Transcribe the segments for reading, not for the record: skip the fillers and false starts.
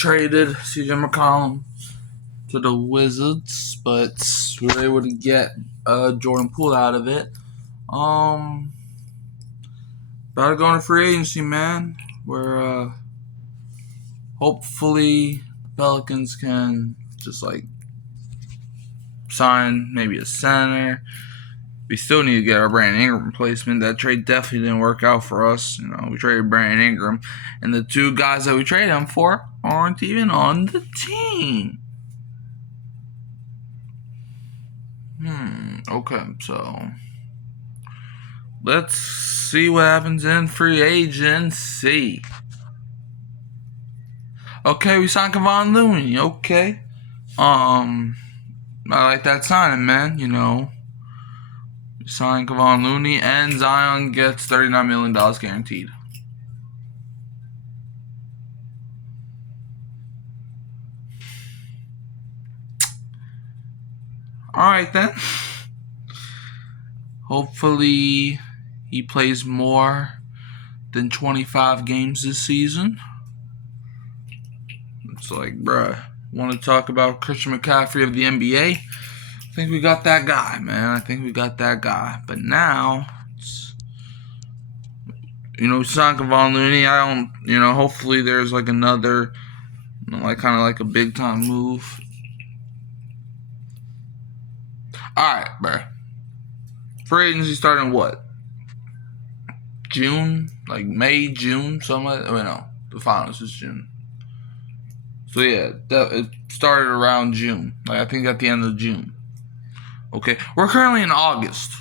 traded CJ McCollum to the Wizards, but we were able to get Jordan Poole out of it. About to go into free agency, man. Where hopefully Pelicans can just sign maybe a center. We still need to get our Brandon Ingram replacement. That trade definitely didn't work out for us. We traded Brandon Ingram, and the two guys that we traded him for aren't even on the team. Okay, so let's see what happens in free agency. Okay, we signed Kevon Looney. Okay, I like that signing, man. We signed Kevon Looney, and Zion gets $39 million guaranteed. Alright then. Hopefully he plays more than 25 games this season. It's bruh, want to talk about Christian McCaffrey of the NBA? I think we got that guy, man. I think we got that guy. But now, we signed Kevon Looney. Hopefully there's another, kind of a big time move. Alright, bruh. Free agency starting what? June? May, June? No. The finals is June. So yeah, it started around June. I think at the end of June. Okay. We're currently in August.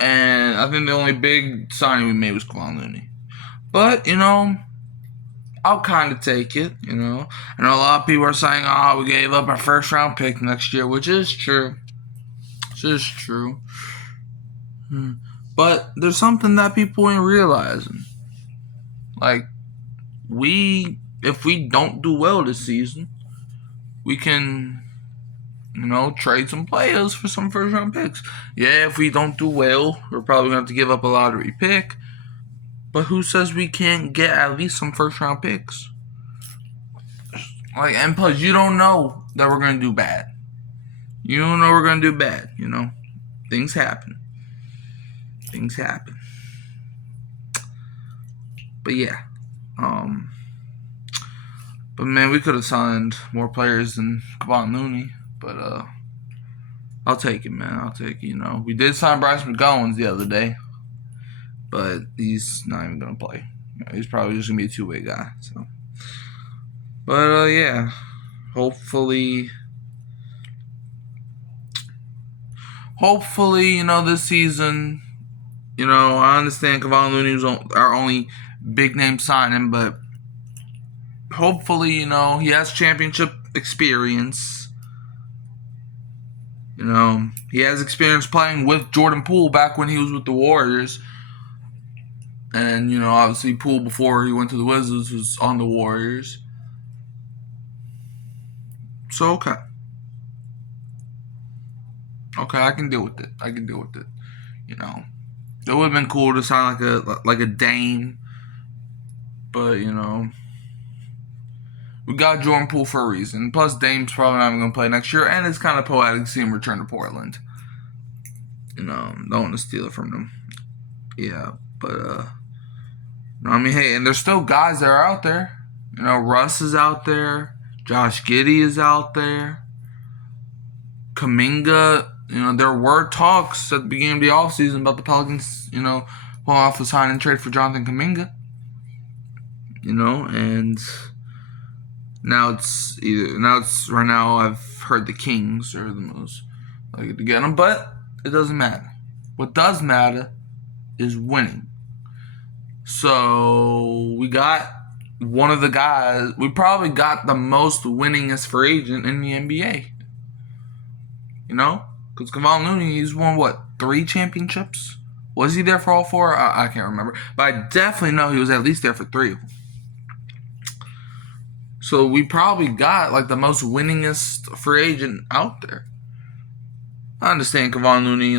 And I think the only big signing we made was Kevon Looney. But, I'll kind of take it, I know a lot of people are saying, we gave up our first round pick next year, which is true. But there's something that people ain't realizing. If we don't do well this season, we can, trade some players for some first round picks. Yeah, if we don't do well, we're probably going to have to give up a lottery pick. But who says we can't get at least some first round picks? And plus, you don't know that we're going to do bad. You don't know we're going to do bad, Things happen. But yeah. But man, we could have signed more players than Kevon Looney. But I'll take it, man. I'll take it, We did sign Bryce McGowan the other day. But he's not even going to play. He's probably just going to be a two-way guy. So. But yeah. Hopefully, this season, I understand Kevon Looney was our only big name signing, but hopefully, he has championship experience. He has experience playing with Jordan Poole back when he was with the Warriors. And, obviously Poole before he went to the Wizards was on the Warriors. So, okay. Okay, I can deal with it. It would have been cool to sign like a Dame. But, we got Jordan Poole for a reason. Plus, Dame's probably not even going to play next year. And it's kind of poetic to see him return to Portland. Don't want to steal it from them. Yeah, but, hey, and there's still guys that are out there. Russ is out there. Josh Giddey is out there. Kuminga. There were talks at the beginning of the offseason about the Pelicans, pulling off a sign and trade for Jonathan Kuminga. And right now I've heard the Kings are the most likely to get him, but it doesn't matter. What does matter is winning. So we got one of the guys. We probably got the most winningest free agent in the NBA. Because Kevon Looney, he's won 3 championships? Was he there for all 4? I can't remember, but I definitely know he was at least there for 3 of them. So we probably got the most winningest free agent out there. I understand Kevon Looney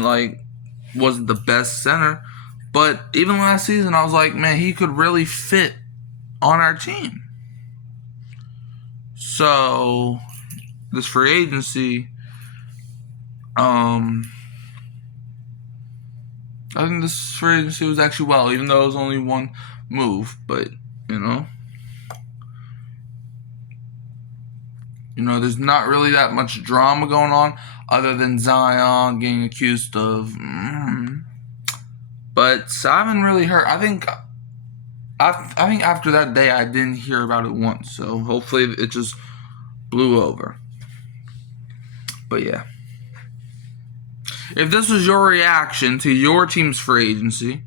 wasn't the best center, but even last season I was man, he could really fit on our team. So this free agency, I think this free agency was actually well, even though it was only one move. But there's not really that much drama going on other than Zion getting accused of. But I haven't really heard. I think after that day, I didn't hear about it once. So hopefully it just blew over. But yeah. If this was your reaction to your team's free agency,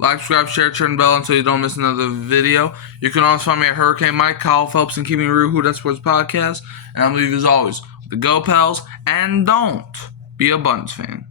like, subscribe, share, turn the bell until you don't miss another video. You can always find me at Hurricane Mike, Kyle Phelps, and Keeping It Real, Who That Sports Podcast. And I'm leaving as always with the Go Pels, and don't be a Buns fan.